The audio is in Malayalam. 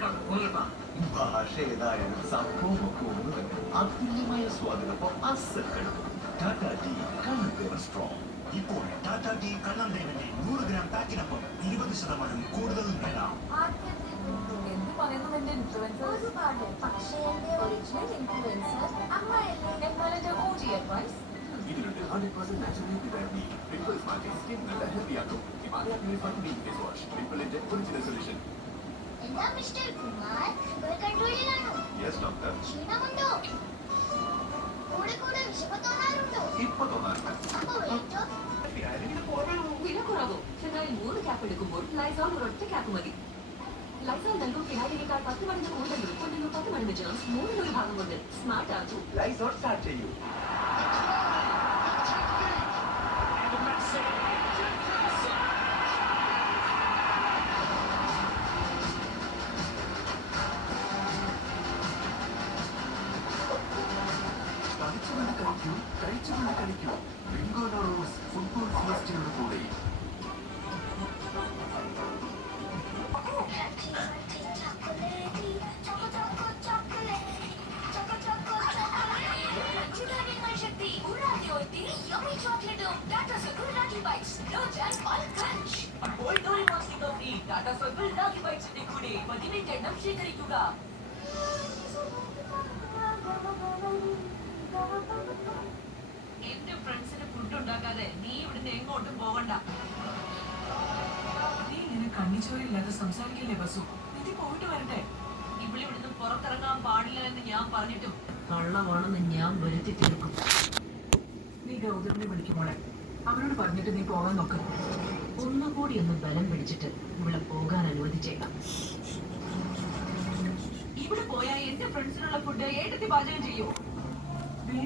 ഭാഷ ഏതായാലും സംഭവം ഒക്കെ ഒന്ന് തന്നെ. അതുല്യമായ സ്വാദിനൊപ്പം അസൽ കടുപ്പം. Tata tea Kannan strong. ഇപ്പോൾ ടാറ്റ ടീ കണ്ണൻ ദേവന്റെ 100 ഗ്രാം പാക്കിനൊപ്പം 20% കൂടുതൽ നേടാം. എന്ത് പറയുന്നു എന്റെ ഇൻഫ്ലുവൻസർ? ഒരുപാട്. പക്ഷേ എന്റെ ഒറിജിനൽ ഇൻഫ്ലുവൻസർ അമ്മയല്ലേ. എന്നാൽ എന്റെ OG അഡ്വൈസ് ഇതിലുണ്ട് 100% നാച്ചുറലി ഡിവൈഡ് മീ. പിമ്പിൾസ് മാറ്റി സ്കിൻ നല്ല ഹെൽത്തിയാക്കും. ഹിമാലയ പ്യൂരിഫൈഡ് മീ ഫേസ് വാഷ്. പിമ്പിളിന്റെ ഒറിജിനൽ സൊല്യൂഷൻ. എന്താ മിസ്റ്റർ കുമാർ, ഷുഗർ കൺട്രോളിലാണോ? Yes doctor. ക്ഷീണമുണ്ടോ? കൂടെ കൂടെ വിശപ്പ് തോന്നാറുണ്ടോ? ഇപ്പൊ തോന്നാറില്ല. അപ്പൊ വെയിറ്റോ? വില കുറവോ? ഫിനായിൽ 3 ക്യാപ്പ് എടുക്കുമ്പോൾ ലൈസോൾ ഒരൊറ്റ ക്യാപ്പ് മതി. ലൈസോൾ നൽകും ഫിനായിലിനേക്കാൾ 10 മടങ്ങ് കൂടുതൽ ഉൽപ്പന്നങ്ങൾ 10 മടങ്ങ് ജേംസ് 3 ഭാഗം കൊണ്ട് സ്മാർട്ട് ആകും. ലൈസോൾ സ്റ്റാർട്ട് ചെയ്യൂ. കഴിച്ചുകൊണ്ട് കളിക്കൂ. ബിങ്കോ റോസ് ഫുട്ബോൾ ഫീസ്റ്റിനോട് കൂടി. ശേഖരിക്കുക. എന്റെ ഫ്രണ്ട്സിന് ഫുഡ് ഉണ്ടാക്കാതെ നീ ഇവിടുന്ന് എങ്ങോട്ടും പോകണ്ട. നീ ഇങ്ങനെ കണ്ണിച്ചോരില്ലാതെ സംസാരിക്കില്ലേ ബസു? നീ പോയിട്ട് വരട്ടെ. ഇവിടെ ഇവിടുന്ന് പുറത്തിറങ്ങാൻ പാടില്ല എന്ന് ഞാൻ പറഞ്ഞിട്ടും കള്ളമാണെന്ന് ഞാൻ വരുത്തി തീർക്കും. നീ ഗൗതമിനെ വിളിക്കുമോളെ. അവനോട് പറഞ്ഞിട്ട് നീ പോകാൻ നോക്ക്. ഒന്നുകൂടി ഒന്ന് ബലം പിടിച്ചിട്ട് ഇവിടെ പോകാൻ അനുവദിച്ചേക്കാം. ഇവിടെ പോയാൽ എന്റെ ഫ്രണ്ട്സിനുള്ള ഫുഡ് ഏട്ടത്തി പാചകം ചെയ്യൂ.